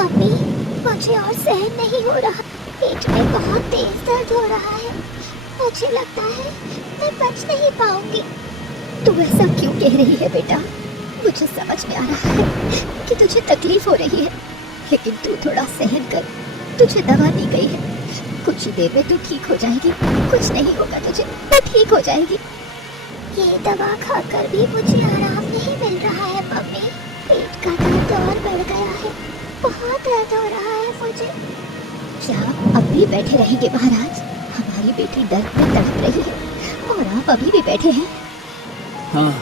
Mummy, मुझे और सहन नहीं हो रहा। पेट में बहुत तेज दर्द हो रहा है। मुझे लगता है मैं बच नहीं पाऊंगी। तू ऐसा क्यों कह रही है बेटा? मुझे समझ में आ रहा है कि तुझे तकलीफ हो रही है, लेकिन तू थोड़ा सहन कर। तुझे दवा दी गई है, कुछ ही देर में तू ठीक हो जाएगी। कुछ नहीं होगा तुझे, तू ठीक हो जाएगी। ये दवा खाकर भी मुझे आराम नहीं मिल रहा है मम्मी। पेट का दर्द और बढ़ गया है। बहुत दर्द हो रहा है मुझे। क्या आप अब भी बैठे रहेंगे महाराज? हमारी बेटी दर्द में तड़प रही है और आप अभी भी बैठे हैं। हाँ,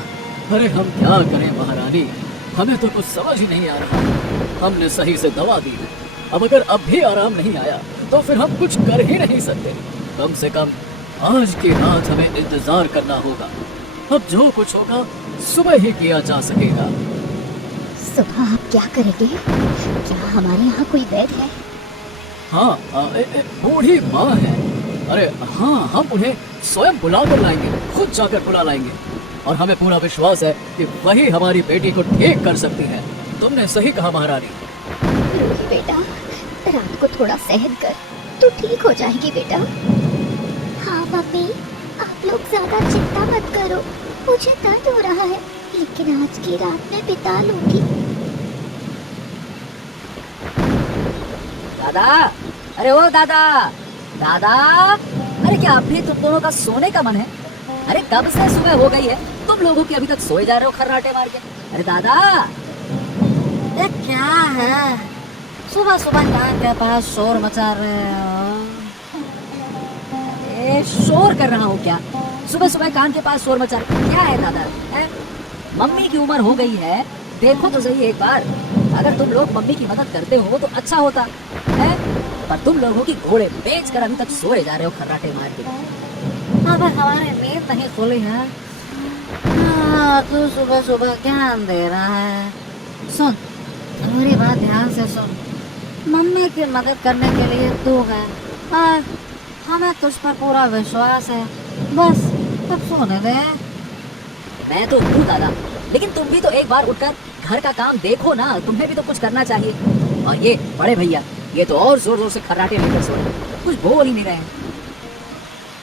अरे हम क्या करें महारानी, हमें तो कुछ समझ ही नहीं आ रहा। हमने सही से दवा दी है, अब अगर अब भी आराम नहीं आया तो फिर हम कुछ कर ही नहीं सकते। कम से कम आज की रात हमें इंतजार करना होगा। अब जो कुछ होगा सुबह ही किया जा सकेगा। सुबह आप क्या करेंगे? क्या हमारे यहाँ कोई वैद्य है? हाँ, बूढ़ी माँ है। अरे हाँ, हम उन्हें स्वयं बुला कर लाएंगे, खुद जाकर बुला लाएंगे। और हमें पूरा विश्वास है कि वही हमारी बेटी को ठीक कर सकती है। तुमने सही कहा महारानी। रूही बेटा, रात को थोड़ा सहन कर, तू ठीक हो जाएगी बेटा। हाँ मम्मी, आप लोग ज्यादा चिंता मत करो। मुझे दर्द हो रहा है, लेकिन आज की रात मैं बिता लूंगी। दादा, अरे ओ दादा, दादा, अरे क्या अब भी तुम दोनों का सोने का मन है? अरे कब से सुबह हो गई है, तुम लोगों की अभी तक सोए जा रहे हो खर्राटे मार के। अरे दादा, ये क्या है? सुबह सुबह कान के पास शोर मचा रहे हो? ए, शोर कर रहा हूँ क्या? सुबह सुबह कान के पास शोर मचा क्या है दादा? मम्मी की उम्र हो गई है, देखो तो सही एक बार। अगर तुम लोग मम्मी की मदद करते हो तो अच्छा होता है, पर तुम लोगों की घोड़े बेच कर अभी तक सोए जा रहे हो खर्राटे मार के। अब हमारे नींद नहीं खुली है। तू सुबह सुबह ज्ञान दे रहा है। सुन, मेरी बात ध्यान से सुन। मम्मी की मदद करने के लिए तू है और हमें तुझ पर पूरा विश्वास है। बस अब सोने दे। मैं तो हूँ दादा, लेकिन तुम भी तो एक बार उठकर घर का काम देखो ना। तुम्हें भी तो कुछ करना चाहिए। और ये बड़े भैया, ये तो और जोर जोर से खर्राटे लेकर सो रहे, कुछ बोल ही नहीं रहे।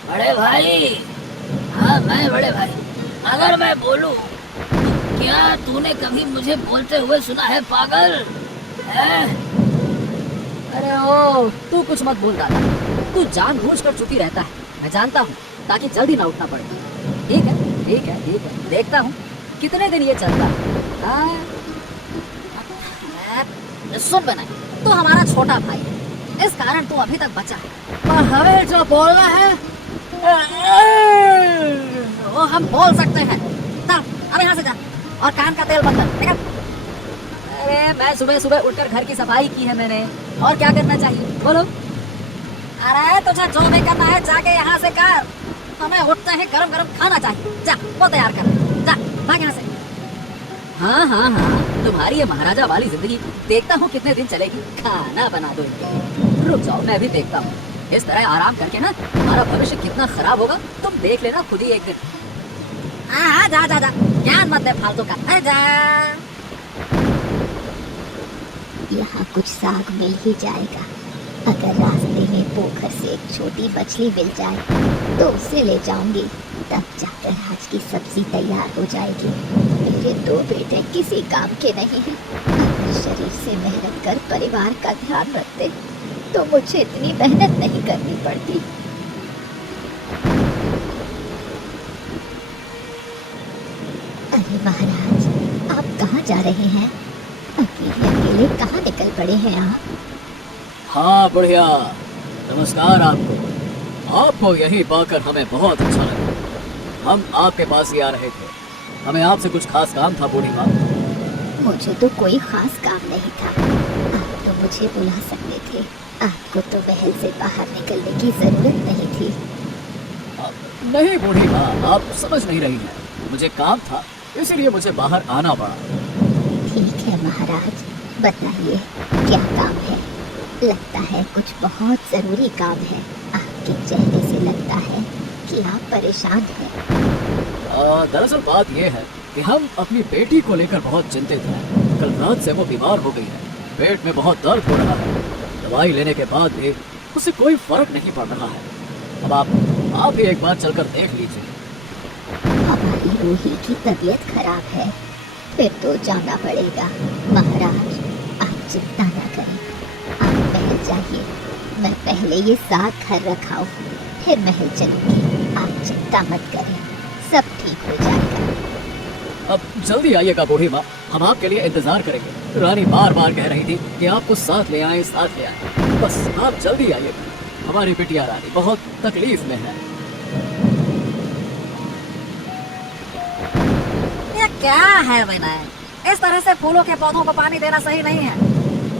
बड़े भाई, हाँ मैं बड़े भाई। अगर मैं बोलूं, क्या तूने कभी मुझे बोलते हुए सुना है पागल? अरे ओ, तू कुछ मत बोल दादा। तू जानबूझकर चुपी रहता है, मैं जानता हूँ, ताकि जल्दी ना उठना पड़े। ठीक है, ठीक है, ठीक है, देखता हूँ कितने दिन ये चलता है। सुन बना, तू हमारा छोटा भाई है, इस कारण तू अभी तक बचा है। और हमें जो बोलना है वो हम बोल सकते हैं। अब यहाँ से जा और कान का तेल बंद कर। अरे मैं सुबह सुबह उठकर घर की सफाई की है मैंने, और क्या करना चाहिए बोलो? अरे तुझे जो भी करना है जाके यहाँ से कर। हमें उठते ही गरम गरम खाना चाहिए। जा वो तैयार कर, जा भाग यहाँ से। हाँ हाँ हाँ, तुम्हारी ये महाराजा वाली जिंदगी देखता हूँ कितने दिन चलेगी। खाना बना दो इनके। रुक जाओ, मैं भी देखता हूँ। इस तरह आराम करके ना तुम्हारा भविष्य कितना खराब होगा तुम देख लेना खुद ही एक दिन। हाँ जा जा जा, ज्ञान मत दे फालतू का। अरे जा। यहाँ कुछ साग मिल ही जाएगा। अगर रास्ते में पोखर से एक छोटी मछली मिल जाए तो उसे ले जाऊंगी, तब जाकर आज की सब्जी तैयार हो जाएगी। मेरे दो बेटे किसी काम के नहीं हैं। अपने शरीर से मेहनत कर परिवार का ध्यान रखते तो मुझे इतनी मेहनत नहीं करनी पड़ती। अरे महाराज, आप कहाँ जा रहे हैं? अकेले अकेले कहाँ निकल पड़े हैं आप? हाँ बढ़िया, नमस्कार आपको। आपको यही पाकर हमें बहुत अच्छा लगा। हम आपके पास ही आ रहे थे, हमें आपसे कुछ खास काम था बूढ़ी माँ। मुझे तो कोई खास काम नहीं था, आप तो मुझे बुला सकते थे। आपको तो महल से बाहर निकलने की जरूरत नहीं थी। नहीं बूढ़ी माँ, आप समझ नहीं रही हैं। मुझे काम था, इसीलिए मुझे बाहर आना पड़ा। ठीक है महाराज, बताइए क्या काम है? लगता है कुछ बहुत जरूरी काम है। आपके चेहरे से लगता है कि आप परेशान हैं। दरअसल बात यह है कि हम अपनी बेटी को लेकर बहुत चिंतित हैं। कल रात से वो बीमार हो गई है पेट में बहुत दर्द हो रहा है। दवाई लेने के बाद भी उससे कोई फर्क नहीं पड़ रहा है। अब आप ही एक बार चलकर देख लीजिए। हमारी रूही की तबीयत खराब है, फिर तो जाना पड़ेगा। महाराज, आप चिंता न करें, आप महल जाइए। मैं पहले ये साग घर रखाऊं, फिर महल चलूंगी। आप चिंता मत करें, सब ठीक हो जाएगा। अब जल्दी आइएगा बूढ़ी माँ, हम आपके लिए इंतजार करेंगे। रानी बार बार कह रही थी कि आपको साथ ले आए, साथ ले आए। बस आप जल्दी आइएगा, हमारी बिटिया रानी बहुत तकलीफ में है। ये क्या है विनय, इस तरह से फूलों के पौधों को पानी देना सही नहीं है।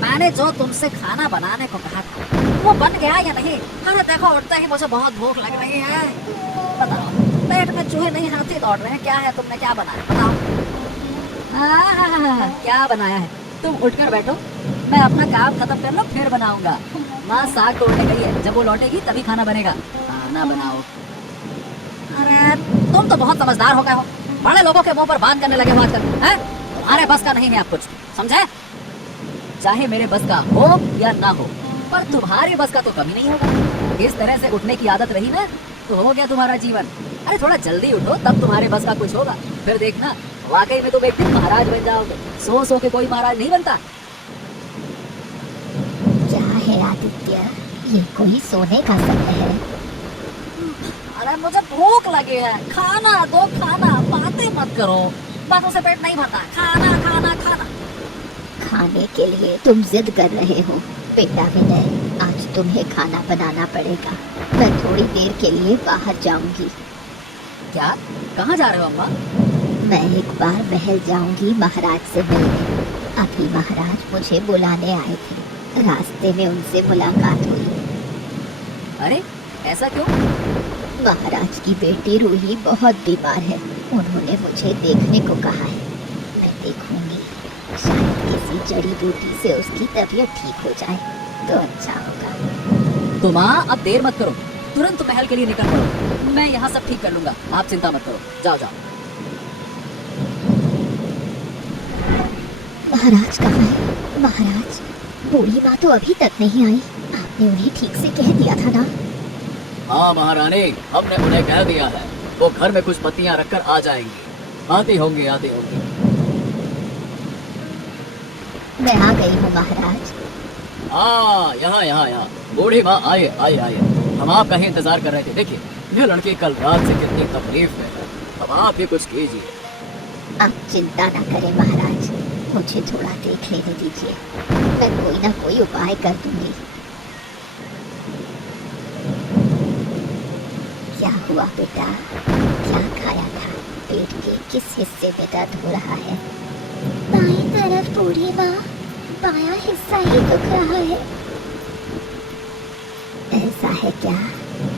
मैंने जो तुमसे खाना बनाने को कहा था वो बन गया या नहीं? अरे देखो, उठते ही मुझे बहुत भूख लग रही है। बताओ, पेट में चूहे नहीं हाथी दौड़ रहे हैं? क्या है, तुमने क्या बनाया बताओ। क्या बनाया है? तुम उठकर बैठो, मैं अपना काम खत्म कर लो फिर बनाऊंगा। माँ साग तोड़ने गई है, जब वो लौटेगी तभी खाना बनेगा। खाना बनाओ। अरे तुम तो बहुत समझदार हो गए हो, बड़े लोगों के मुंह पर बात करने लगे हो आजकल, हैं? तुम्हारे बस का नहीं है अब कुछ, समझे? चाहे मेरे बस का हो या ना हो, पर तुम्हारे बस का तो कभी नहीं होगा। इस तरह से उठने की आदत रही ना तो हो गया तुम्हारा जीवन। अरे थोड़ा जल्दी उठो, तब तुम्हारे बस का कुछ होगा। फिर देखना, वाकई में तुम एक दिन महाराज बन जाओगे। सो के कोई महाराज नहीं बनता। क्या है आदित्य, ये कोई सोने का समय है? अरे मुझे भूख लगी है, खाना दो खाना, बातें मत करो, बातों से पेट नहीं भरता। खाना खाना खाना। खाने के लिए तुम जिद कर रहे हो। बेटा विनय, आज तुम्हें खाना बनाना पड़ेगा। मैं थोड़ी देर के लिए बाहर जाऊंगी। क्या? कहाँ जा रहे हो अम्मा? मैं एक बार महल जाऊंगी महाराज से मिलने। अभी महाराज मुझे बुलाने आए थे, रास्ते में उनसे मुलाकात हुई। अरे ऐसा क्यों? महाराज की बेटी रूही बहुत बीमार है, उन्होंने मुझे देखने को कहा है। मैं देखूंगी, शायद किसी जड़ी बूटी से उसकी तबीयत ठीक हो जाए तो अच्छा होगा। तो माँ अब देर मत करो, तुरंत महल के लिए निकल पड़ो। मैं यहाँ सब ठीक कर लूंगा, आप चिंता मत करो। जाओ जाओ। महाराज कहाँ है? महाराज, बूढ़ी माँ तो अभी तक नहीं आई। आपने उन्हें ठीक से कह दिया था ना? हाँ महारानी, हमने उन्हें कह दिया है, वो घर में कुछ पत्तियां रखकर आ जाएंगी। आती होंगी आती होंगी। मैं आ गई हूँ महाराज। हाँ, यहाँ यहाँ यहाँ। बूढ़ी माँ आइए आइए आइए, हम आपका ही इंतजार कर रहे थे। देखिए, यह लड़की कल रात से कितनी तकलीफ में है, अब आप ही कुछ कीजिए। आप चिंता न करें महाराज, मुझे थोड़ा देख लेने दीजिए, मैं कोई ना कोई उपाय कर दूंगी। क्या हुआ बेटा, क्या खाया था? पेट के किस हिस्से में दर्द हो रहा है? दाईं तरफ बूढ़ी माँ, बायां हिस्सा ही दुख रहा है। ऐसा है क्या?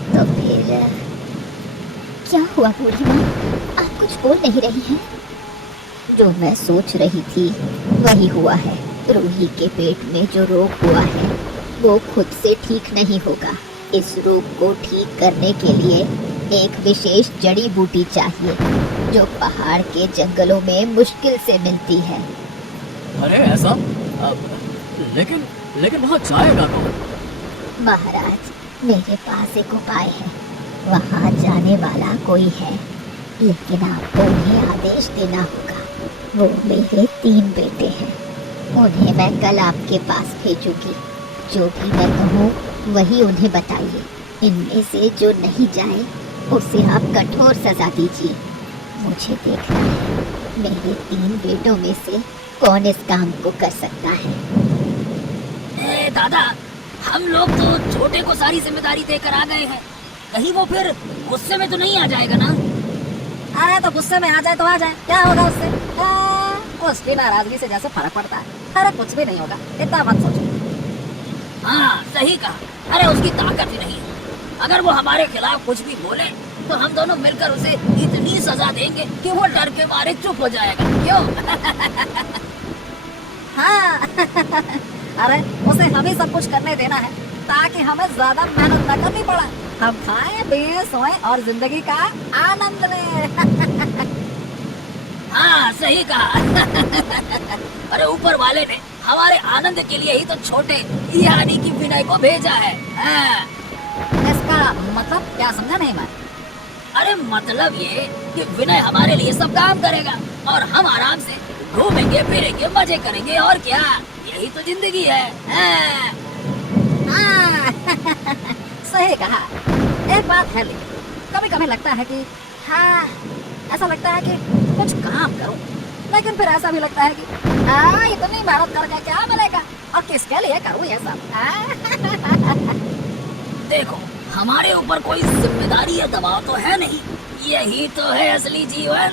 तो फिर क्या हुआ बूढ़ी माँ, आप कुछ बोल नहीं रही हैं? जो मैं सोच रही थी वही हुआ है। रूही के पेट में जो रोग हुआ है वो खुद से ठीक नहीं होगा। इस रोग को ठीक करने के लिए एक विशेष जड़ी बूटी चाहिए जो पहाड़ के जंगलों में मुश्किल से मिलती है। अरे ऐसा? लेकिन लेकिन वहाँ जाएगा कौन? महाराज, मेरे पास एक उपाय है। वहाँ जाने वाला कोई है, लेकिन आपको उन्हें आदेश देना होगा। वो मेरे 3 बेटे हैं, उन्हें मैं कल आपके पास भेजूंगी। जो भी मैं कहूँ वही उन्हें बताइए। इनमें से जो नहीं जाए उसे आप कठोर सजा दीजिए। मुझे देखना है मेरे 3 बेटों में से कौन इस काम को कर सकता है। ए दादा, हम लोग तो छोटे को सारी जिम्मेदारी देकर आ गए हैं, कहीं वो फिर गुस्से में तो नहीं आ जाएगा ना? अरे तो गुस्से में आ जाए तो आ जाए, क्या होगा उससे? उसकी नाराजगी से जैसे फर्क पड़ता है। अरे कुछ भी नहीं होगा, इतना मत सोचो। हाँ सही कहा। अरे उसकी ताकत ही नहीं है। अगर वो हमारे खिलाफ कुछ भी बोले तो हम दोनों मिलकर उसे इतनी सजा देंगे कि वो डर के मारे चुप हो जाएगा। क्यों? हाँ अरे उसे हम ही सब कुछ करने देना है ताकि हमें ज्यादा मेहनत न करनी पड़े। हम खाएं पिए सोएं और जिंदगी का आनंद लें। हाँ सही कहा। अरे ऊपर वाले ने हमारे आनंद के लिए ही तो छोटे यानी कि विनय को भेजा है। हाँ। इसका मतलब क्या समझा नहीं मैं? अरे मतलब ये कि विनय हमारे लिए सब काम करेगा और हम आराम से घूमेंगे फिरेंगे मजे करेंगे और क्या, यही तो जिंदगी है। हाँ। हाँ, सही कहा। एक बात है, लेकिन कभी कभी लगता है कि हाँ, ऐसा लगता है कि कुछ काम करूं, लेकिन फिर ऐसा भी लगता है कि इतनी मेहनत करके क्या मिलेगा और किसके लिए करूं ये सब। देखो हमारे ऊपर कोई जिम्मेदारी या दबाव तो है नहीं, यही तो है असली जीवन।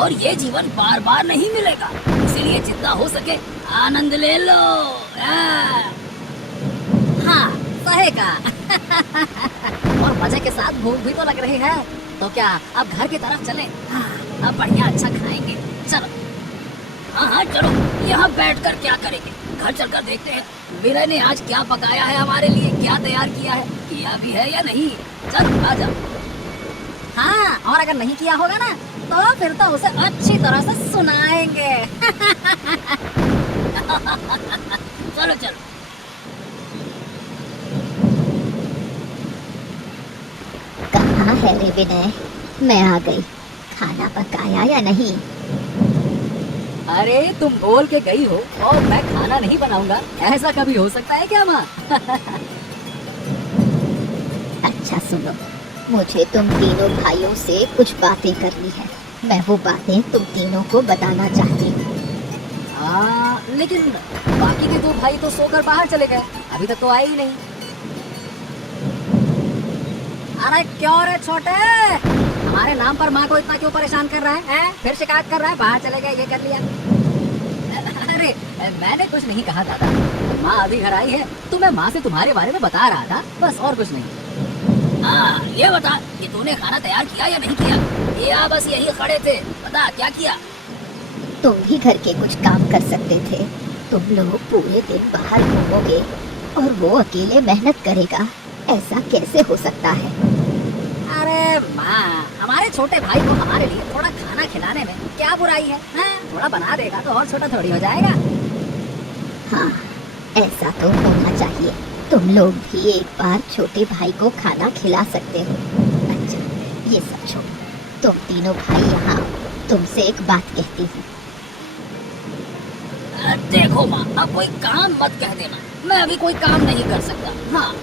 और ये जीवन बार बार नहीं मिलेगा, इसीलिए जितना हो सके आनंद ले लो। हाँ सही कहा। और मजे के साथ भूख भी तो लग रही है, तो क्या अब घर की तरफ चलें? हाँ, अब बढ़िया अच्छा खाएंगे, चलो। हाँ हाँ चलो, यहाँ बैठकर क्या करेंगे, घर चलकर देखते हैं विनय ने आज क्या पकाया है हमारे लिए, क्या तैयार किया है, किया भी है या नहीं। चल आ जाओ। हाँ, और अगर नहीं किया होगा ना तो फिर तो उसे अच्छी तरह से सुनाएंगे। चलो चलो। कहाँ है रे विनय? मैं आ गई। खाना पकाया या नहीं? अरे तुम बोल के गई हो और मैं खाना नहीं बनाऊंगा, ऐसा कभी हो सकता है क्या माँ? अच्छा सुनो, मुझे तुम तीनों भाइयों से कुछ बातें करनी है। मैं वो बातें तुम तीनों को बताना चाहती हूँ। लेकिन बाकी के दो भाई तो सोकर बाहर चले गए, अभी तक तो आए ही नहीं। अरे क्यों रे छोटे, हमारे नाम पर माँ को इतना क्यों परेशान कर रहा है? फिर शिकायत कर रहा है, बाहर चले गए, ये कर लिया। अरे मैंने कुछ नहीं कहा दादा, माँ अभी घर आई है तो मैं माँ से तुम्हारे बारे में बता रहा था, बस और कुछ नहीं। हाँ ये बता कि तूने खाना तैयार किया या नहीं किया, या बस यही खड़े थे, बता क्या किया। तुम भी घर के कुछ काम कर सकते थे। तुम लोग पूरे दिन बाहर घूमोगे और वो अकेले मेहनत करेगा, ऐसा कैसे हो सकता है? अरे माँ, हमारे छोटे भाई को हमारे लिए थोड़ा खाना खिलाने में क्या बुराई है? थोड़ा बना देगा तो और छोटा थोड़ी हो जाएगा। हाँ, ऐसा तो होना चाहिए। तुम लोग भी एक बार छोटे भाई को खाना खिला सकते हो। अच्छा ये सब छोड़ो, तुम तीनों भाई यहाँ आओ, तुमसे एक बात कहती हूँ। देखो माँ, अब कोई काम मत कह देना, मैं अभी कोई काम नहीं कर सकता। हाँ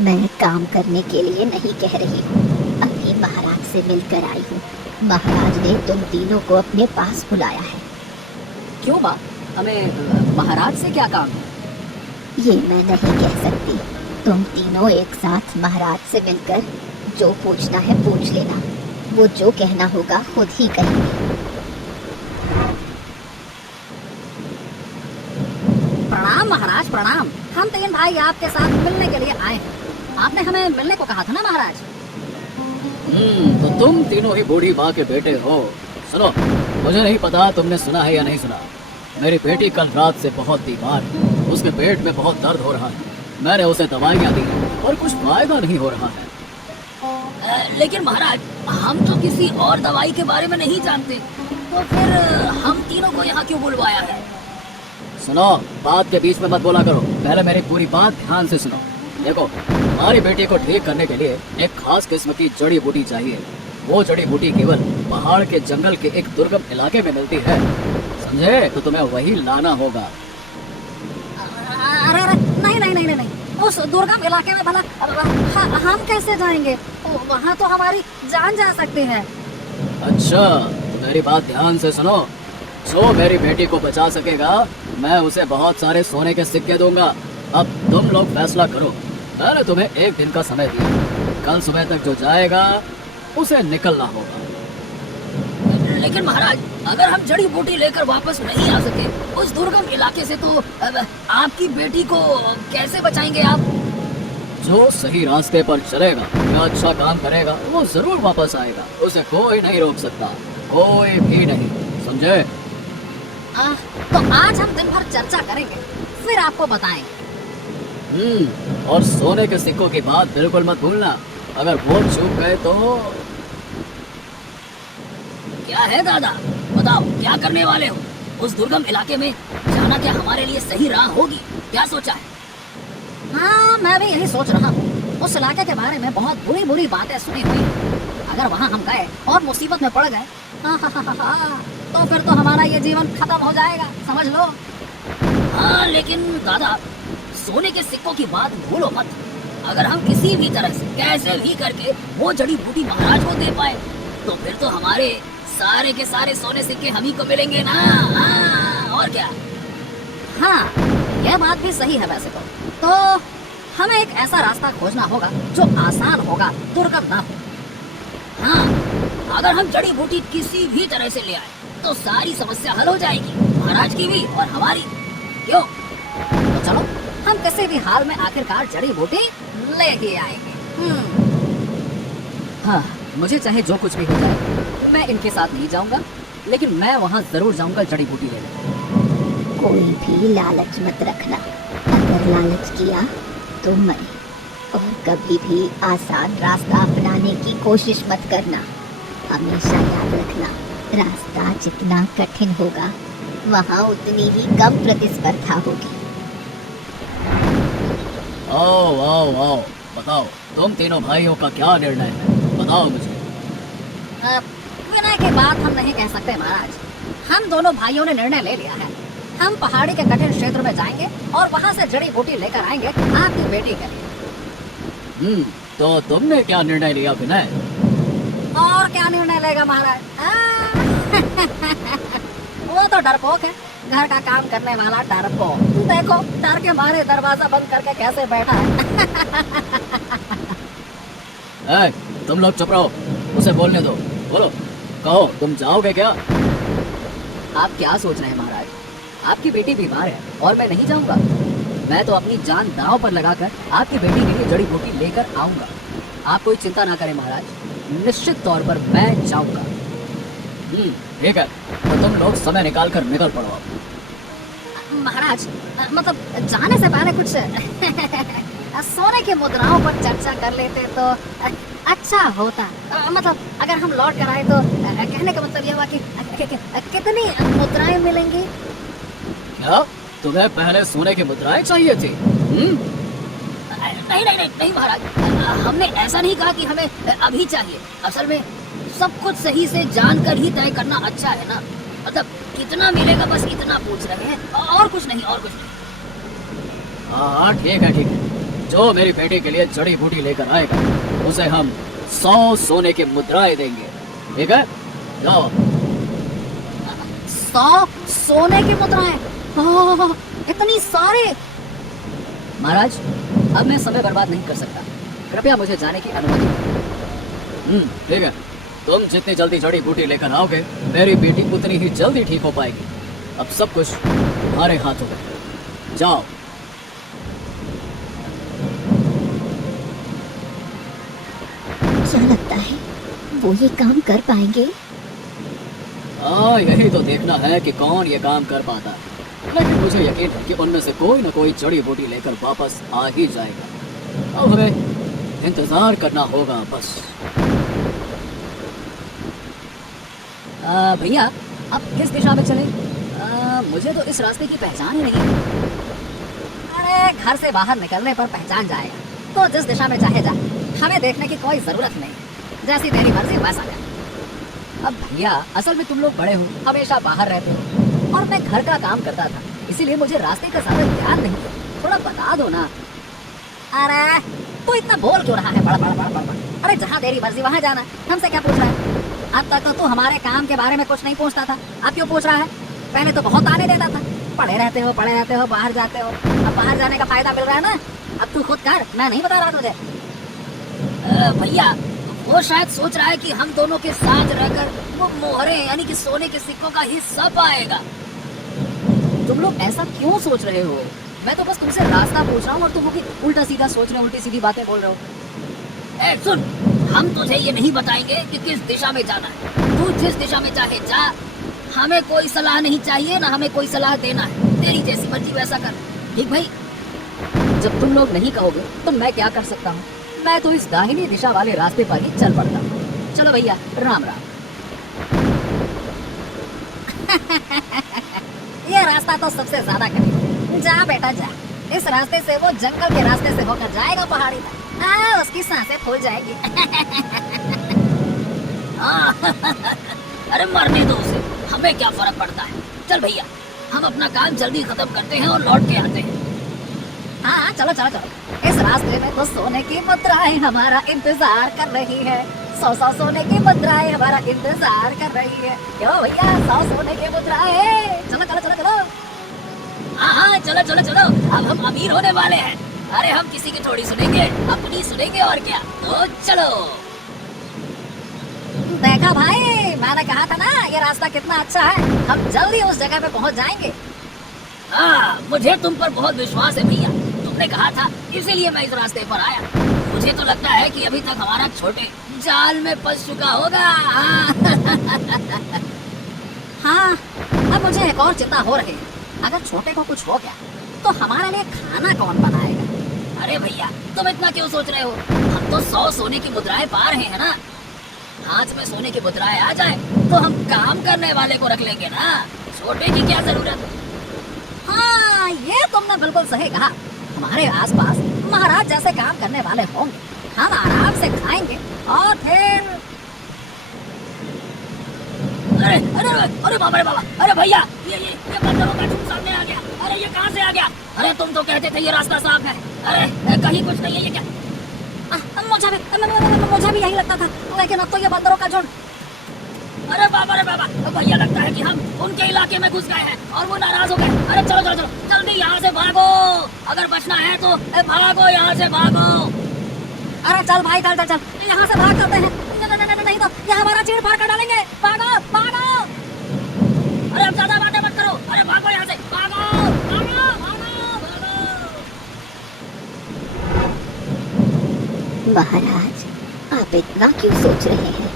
मैं काम करने के लिए नहीं कह रही हूँ, अभी महाराज से मिलकर आई हूँ। महाराज ने तुम तीनों को अपने पास बुलाया है। क्यों माँ, हमें महाराज से क्या काम है? ये मैं नहीं कह सकती। तुम तीनों एक साथ महाराज से मिलकर जो पूछना है पूछ लेना, वो जो कहना होगा खुद ही कहेंगे। प्रणाम महाराज, प्रणाम। हम तीन भाई आपके साथ मिलने के लिए आए हैं। आपने हमें मिलने को कहा था ना महाराज? तो तुम तीनों ही बूढ़ी माँ के बेटे हो। सुनो, मुझे नहीं पता तुमने सुना है या नहीं सुना, मेरी बेटी कल रात से बहुत बीमार है, उसके पेट में बहुत दर्द हो रहा है। मैंने उसे दवाइयाँ दी और कुछ फायदा नहीं हो रहा है। लेकिन महाराज, हम तो किसी और दवाई के बारे में नहीं जानते, तो फिर हम तीनों को यहाँ क्यों बुलवाया है? सुनो, बात के बीच में मत बोला करो, पहले मेरी पूरी बात ध्यान से सुनो। देखो, हमारी बेटी को ठीक करने के लिए एक खास किस्म की जड़ी बूटी चाहिए। वो जड़ी बूटी केवल पहाड़ के जंगल के एक दुर्गम इलाके में मिलती है, समझे? तो तुम्हें वही लाना होगा। अरे नहीं नहीं नहीं नहीं, उस दुर्गम इलाके में भला हम कैसे जाएंगे? वहाँ तो हमारी जान जा सकती है। अच्छा, तो मेरी बात ध्यान से सुनो। जो मेरी बेटी को बचा सकेगा, मैं उसे बहुत सारे सोने के सिक्के दूंगा। अब तुम लोग फैसला करो। मैंने तुम्हें एक दिन का समय दिया, कल सुबह तक जो जाएगा उसे निकलना होगा। लेकिन महाराज, अगर हम जड़ी बूटी लेकर वापस नहीं आ सके उस दुर्गम इलाके से, तो आपकी बेटी को कैसे बचाएंगे आप? जो सही रास्ते पर चलेगा या अच्छा काम करेगा वो जरूर वापस आएगा, उसे कोई नहीं रोक सकता, कोई भी नहीं, समझे? तो आज हम दिन भर चर्चा करेंगे, फिर आपको बताएंगे। और सोने के सिक्कों की बात बिल्कुल मत भूलना, अगर वो चूक गए तो। क्या है दादा, बताओ क्या करने वाले हो? उस दुर्गम इलाके में जाना क्या हमारे लिए सही राह होगी? क्या सोचा है? हाँ, मैं भी यही सोच रहा हूँ। उस इलाके के बारे में बहुत बुरी बुरी बातें सुनी हुई हैं। अगर वहाँ हम गए और मुसीबत में पड़ गए, तो फिर तो हमारा ये जीवन खत्म हो जाएगा, समझ लो। हाँ लेकिन दादा, सोने के सिक्कों की बात भूलो मत। अगर हम किसी भी तरह से कैसे भी करके वो जड़ी बूटी महाराज को दे पाए, तो फिर तो हमारे सारे के सारे सोने सिक्के हम ही को मिलेंगे ना। हाँ, और क्या। हाँ, यह बात भी सही है वैसे तो हमें एक ऐसा रास्ता खोजना होगा जो आसान होगा, दुर्गम ना हो। हाँ, अगर हम जड़ी बूटी किसी भी तरह से ले आए तो सारी समस्या हल हो जाएगी, महाराज की भी और हमारी। क्यों? तो चलो, हम किसी भी हाल में आखिरकार जड़ी बूटी ले ही आएंगे। हाँ, मुझे चाहे जो कुछ भी हो जाए, मैं इनके साथ नहीं जाऊंगा, लेकिन मैं वहाँ जरूर जाऊंगा जड़ी बूटी लेने। कोई भी लालच मत रखना। अगर लालच किया तो मरे। और कभी भी आसान रास्ता अपनाने की कोशिश मत करना। हमेशा याद रखना, रास्ता जितना कठिन होगा, वहाँ उतनी ही कम प्रतिस्पर्धा होगी। आओ आओ आओ, बताओ तुम तीनों भाइयों का क्या निर्णय है, बताओ मुझे। विनय की बात हम नहीं कह सकते महाराज। हम दोनों भाइयों ने निर्णय ले लिया है। हम पहाड़ी के कठिन क्षेत्र में जाएंगे और वहाँ से जड़ी बूटी लेकर आएंगे आपकी बेटी के लिए। तो तुमने क्या निर्णय लिया विनय? और क्या निर्णय लेगा महाराज? वो तो डरपोक है, घर का काम करने वाला डरपोक। देखो, डर के मारे दरवाजा बंद करके कैसे बैठा है। तुम लोग चुप रहो, उसे बोलने दो। बोलो, कहो तुम जाओगे क्या? आप क्या सोच रहे हैं महाराज? आपकी बेटी बीमार है और मैं नहीं जाऊंगा। मैं तो अपनी जान दांव पर लगाकर आपकी बेटी के लिए जड़ी बूटी लेकर आऊंगा। आप कोई चिंता ना करें महाराज, निश्चित तौर पर मैं जाऊंगा। ठीक है, तो तुम लोग समय निकाल कर निकल पड़ो। महाराज, मतलब जाने से पहले कुछ सोने की मुद्राओं पर चर्चा कर लेते तो अच्छा होता। मतलब अगर हम लौट कर आए तो कहने का मतलब यह हुआ कि कितनी मुद्राएं मिलेंगी? क्या तुम्हें पहले सोने की मुद्राएं चाहिए थी? नहीं नहीं नहीं नहीं महाराज, हमने ऐसा नहीं कहा कि हमें अभी चाहिए। असल में सब कुछ सही से जानकर ही तय करना अच्छा है ना। मतलब कितना मिलेगा, बस इतना पूछ रहे हैं, और कुछ नहीं, और कुछ नहीं। हाँ ठीक है ठीक है, जो मेरी बेटी के लिए जड़ी बूटी लेकर आएगा उसे हम 100 सोने की मुद्राएं देंगे। ठीक है, जाओ। 100 सोने की मुद्राएं? इतनी सारे? महाराज, अब मैं समय बर्बाद नहीं कर सकता, कृपया मुझे जाने की अनुमति दो। ठीक है, तुम जितनी जल्दी जड़ी बूटी लेकर आओगे, मेरी बेटी उतनी ही जल्दी ठीक हो पाएगी। अब सब कुछ तुम्हारे हाथों में, जाओ। क्या लगता है वो ये काम कर पाएंगे? हाँ, यही तो देखना है कि कौन ये काम कर पाता है। लेकिन मुझे यकीन है कि उनमें से कोई न कोई जड़ी बूटी लेकर वापस आ ही जाएगा। अब हमें इंतजार करना होगा बस। भैया, अब किस दिशा में चले? मुझे तो इस रास्ते की पहचान ही नहीं। अरे, घर से बाहर निकलने पर पहचान जाएगा, तो जिस दिशा में चाहे जा, हमें देखने की कोई जरूरत नहीं। जैसी तेरी मर्जी वैसा कर। अब भैया, असल में तुम लोग बड़े हो, हमेशा बाहर रहते हो और मैं घर का काम करता था, इसीलिए मुझे रास्ते का ज्यादा ध्यान नहीं है। थोड़ा बता दो ना। अरे तू इतना बोल क्यों रहा है? बड़ा बड़ा बड़ा बड़ा। अरे जहाँ तेरी मर्जी वहाँ जाना, हमसे क्या पूछ रहा है? अब तक तो तू हमारे काम के बारे में कुछ नहीं पूछता था, अब क्यों पूछ रहा है? पहले तो बहुत आने देता था। पढ़े रहते हो, बाहर जाते हो, अब बाहर जाने का फायदा मिल रहा है ना। अब तू खुद कर, मैं नहीं बता रहा तुझे। भैया, वो शायद सोच रहा है कि हम दोनों के साथ रहकर वो मोहरे यानी कि सोने के सिक्कों का हिस्सा पाएगा। तुम लोग ऐसा क्यों सोच रहे हो? मैं तो बस तुमसे रास्ता पूछ रहा हूँ और तुम लोग उल्टा सीधा सोच रहे हो, उल्टी सीधी बातें बोल रहे हो। सुन, हम तुझे ये नहीं बताएंगे कि किस दिशा में जाना है। तू जिस दिशा में चाहे जा, हमें कोई सलाह नहीं चाहिए, ना हमें कोई सलाह देना है। तेरी जैसी मर्जी वैसा कर। ठीक भाई, जब तुम लोग नहीं कहोगे तो मैं क्या कर सकता हूँ? मैं तो इस दाहिनी दिशा वाले रास्ते पर ही चल पड़ता हूँ। चलो भैया, राम राम। ये रास्ता तो सबसे ज्यादा कठिन। जा बेटा जा, इस रास्ते से वो जंगल के रास्ते से होकर जाएगा पहाड़ी तक। हाँ, उसकी सांसें फूल जाएगी। अरे मरने दो उसे, हमें क्या फर्क पड़ता है। चल भैया, हम अपना काम जल्दी खत्म करते हैं और लौट के आते हैं। हाँ चलो चलो चलो, इस रास्ते में तो सोने की मुद्राएं हमारा इंतजार कर रही है। 100 सोने की मुद्राएं हमारा इंतजार कर रही है। क्यों भैया, 100 सोने की मुद्राएं। चलो चलो चलो चलो। हाँ चलो चलो चलो, अब हम अमीर होने वाले हैं। अरे हम किसी की थोड़ी सुनेंगे, अपनी सुनेंगे और क्या। तो चलो। देखा भाई, मैंने कहा था ना ये रास्ता कितना अच्छा है। हम जल्दी उस जगह पे पहुंच जाएंगे। हाँ, मुझे तुम पर बहुत विश्वास है भैया। तुमने कहा था, इसीलिए मैं इस रास्ते पर आया। मुझे तो लगता है कि अभी तक हमारा छोटे जाल में फंस चुका होगा। हाँ, अब मुझे एक और चिंता हो रही है। अगर छोटे को कुछ हो गया तो हमारे लिए खाना कौन बनाएगा? अरे भैया, तुम इतना क्यों सोच रहे हो? हम तो 100 सोने की मुद्राएं पा रहे हैं ना। हाथ में सोने की मुद्राएं आ जाए तो हम काम करने वाले को रख लेंगे ना। छोटे की क्या जरूरत। हाँ, ये तुमने बिल्कुल सही कहा। हमारे आसपास महाराज जैसे काम करने वाले होंगे, हम आराम से खाएंगे और फिर। अरे अरे अरे बाबा, अरे बाबा, अरे भैया, ये बंदरों का झुंड सामने आ गया। अरे ये कहाँ से आ गया? अरे तुम तो कहते थे ये रास्ता साफ है। अरे कहीं कुछ नहीं है, ये क्या? मुझे भी यही लगता था, लेकिन अब तो ये बंदरों का झुंड। अरे बाबा, भैया लगता है कि हम उनके इलाके में घुस गए हैं और वो नाराज हो गए। अरे चलो चलो चलो, जल्दी यहाँ से भागो। अगर बचना है तो भागो, यहाँ से भागो। अरे चल भाई, चल चल चल, यहाँ से भाग करते हैं। नहीं तो ये हमारा चीड़ फाड़ कर डालेंगे। भागो भागो। अरे अब ज्यादा बातें मत करो। अरे भागो यहाँ से, भागो भागो भागो भागो। महाराज, आप इतना क्यों सोच रहे हैं?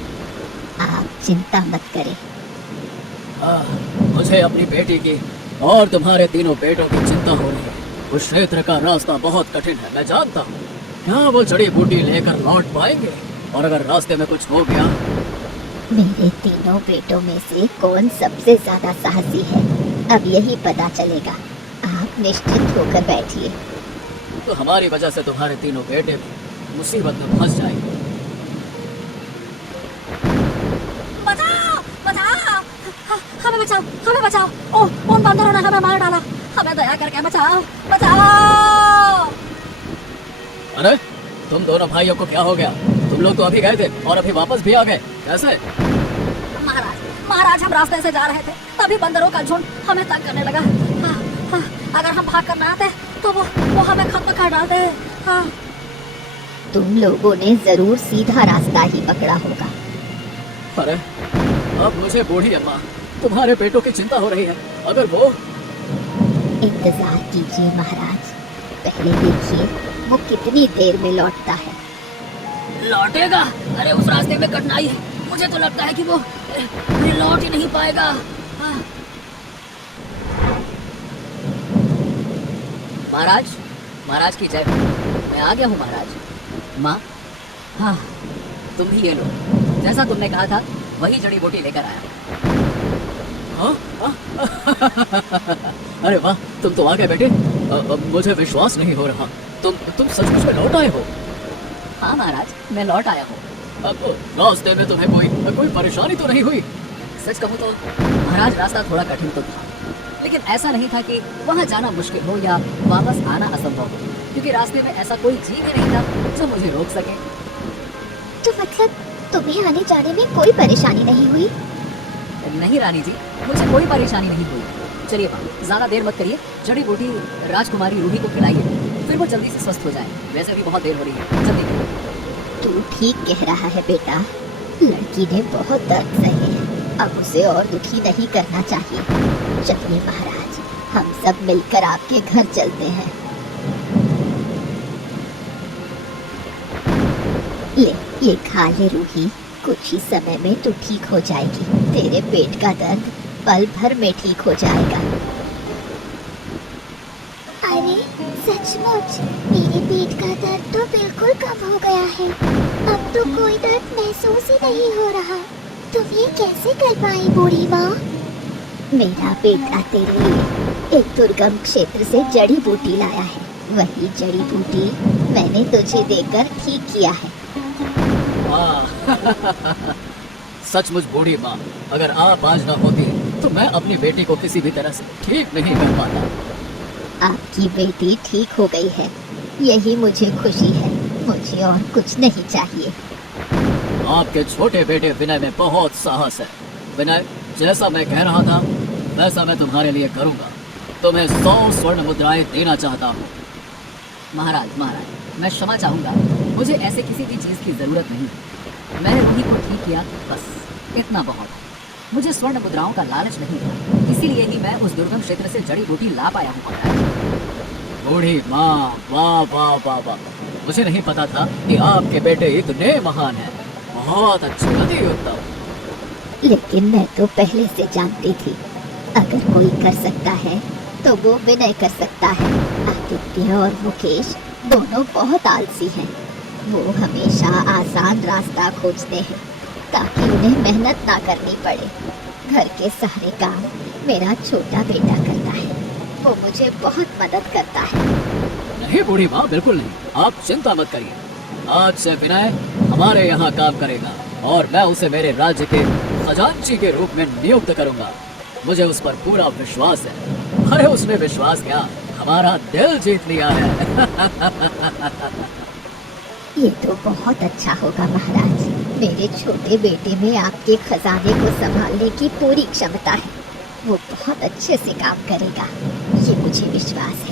आप चिंता मत करें। मुझे अपनी बेटी की और तुम्हारे तीनों बेटों की चिंता हो रही है। उस क्षेत्र का रास्ता बहुत कठिन है, मैं जानता हूँ। क्या वो जड़ी बूटी लेकर लौट पाएंगे? और अगर रास्ते में कुछ हो गया? मेरे तीनों बेटों में से कौन सबसे ज्यादा साहसी है, अब यही पता चलेगा। आप निश्चिंत होकर बैठिए। तो हमारी वजह से तुम्हारे तीनों बेटे भी मुसीबत में फंस जाएंगे। बचाओ बचाओ, हमें बचाओ, हमें बचाओ। ओह, उन बंदरों ने हमें मार डाला। हमें दया करके बचाओ, बचाओ। अरे तुम दोनों भाइयों को क्या हो गया? तुम लोग तो अभी गए थे और अभी वापस भी आ गए, कैसे? महाराज, हम रास्ते से जा रहे थे, तभी बंदरों का झुंड हमें तंग करने लगा। अगर हम भाग कर ना आते तो वो हमें खत्म कर डालते। हाँ। तुम लोगों ने जरूर सीधा रास्ता ही पकड़ा होगा। अरे अब मुझे बूढ़ी अम्मा, तुम्हारे बेटों की चिंता हो रही है। अगर वो। इंतजार कीजिए महाराज, पहले देखिए वो कितनी देर में लौटता है। लौटेगा? अरे उस रास्ते में कठिनाई है। मुझे तो लगता है कि वो लौट ही नहीं पाएगा। हाँ। महाराज की जय। मैं आ गया हूँ महाराज। माँ, हाँ तुम भी ये लो, जैसा तुमने कहा था वही जड़ी बूटी लेकर आया। हाँ? अरे वाह, तुम तो आ गए बेटे। मुझे विश्वास नहीं हो रहा। तुम सचमुच में लौट आए हो? हाँ महाराज, मैं लौट आया हूँ। अब रास्ते में तुम्हें कोई परेशानी तो नहीं हुई? सच कहूँ तो महाराज, रास्ता थोड़ा कठिन तो था, लेकिन ऐसा नहीं था कि वहाँ जाना मुश्किल हो या वापस आना असंभव हो, क्योंकि रास्ते में ऐसा कोई जीव ही नहीं था जो मुझे रोक सके। तो मतलब तुम्हें आने जाने में कोई परेशानी नहीं हुई? नहीं रानी जी, मुझे कोई परेशानी नहीं हुई। चलिए माँ, ज्यादा देर मत करिए, जड़ी बूटी राजकुमारी रूही को खिलाइए, फिर वो जल्दी से स्वस्थ हो जाए। वैसे भी बहुत देर हो रही है, जल्दी करिए। तू ठीक कह रहा है बेटा, लड़की ने बहुत दर्द सहे है, अब उसे और दुखी नहीं करना चाहिए। चलिए महाराज, हम सब मिलकर आपके घर चलते हैं। ये खा ले रूही, कुछ ही समय में तू ठीक हो जाएगी। तेरे पेट का दर्द पल भर में ठीक हो जाएगा। अरे सचमुच मेरे पेट का दर्द तो बिल्कुल कम हो गया है। अब तो कोई दर्द महसूस ही नहीं हो रहा। तुम ये कैसे कर पाई बूढ़ी माँ? मेरा बेटा तेरे लिए एक दुर्गम क्षेत्र से जड़ी बूटी लाया है। वही जड़ी बूटी मैंने तुझे देकर ठीक किया है। सचमुच बूढ़ी माँ, अगर आप आज ना होती तो मैं अपनी बेटी को किसी भी तरह से ठीक नहीं कर पाता। आपकी बेटी ठीक हो गई है, यही मुझे खुशी है। मुझे और कुछ नहीं चाहिए। आपके छोटे बेटे विनय में बहुत साहस है। विनय, जैसा मैं कह रहा था वैसा मैं तुम्हारे लिए करूंगा। तुम्हें 100 स्वर्ण मुद्राएं देना चाहता हूँ। महाराज महाराज, मैं क्षमा चाहूंगा। मुझे ऐसे किसी भी चीज की जरूरत नहीं। मैंने रूही को ठीक किया, बस इतना बहुत। मुझे स्वर्ण मुद्राओं का लालच नहीं था, इसीलिए ही मैं उस दुर्गम क्षेत्र से जड़ी बूटी ला पाया हूँ महाराज। बूढ़ी माँ, वाह वाह वाह वाह, मुझे नहीं पता था कि आपके बेटे इतने महान हैं। बहुत अच्छे, अति उत्तम। लेकिन मैं तो पहले से जानती थी, अगर कोई कर सकता है तो वो विनय कर सकता है। आदित्य और मुकेश दोनों बहुत आलसी हैं। वो हमेशा आसान रास्ता खोजते हैं ताकि उन्हें मेहनत ना करनी पड़े। घर के सारे काम मेरा छोटा बेटा करता है। वो मुझे बहुत मदद करता है। नहीं बूढ़ी माँ, बिल्कुल नहीं। आप चिंता मत करिए। आज से विनय हमारे यहाँ काम करेगा और मैं उसे मेरे राज्य के खजांची के रूप में नियुक्त करूंगा। मुझे उस पर पूरा विश्वास है। अरे उसने विश्वास क्या, हमारा दिल जीत लिया है। ये तो बहुत अच्छा होगा महाराज। मेरे छोटे बेटे में आपके खजाने को संभालने की पूरी क्षमता है। वो बहुत अच्छे से काम करेगा, ये मुझे विश्वास है।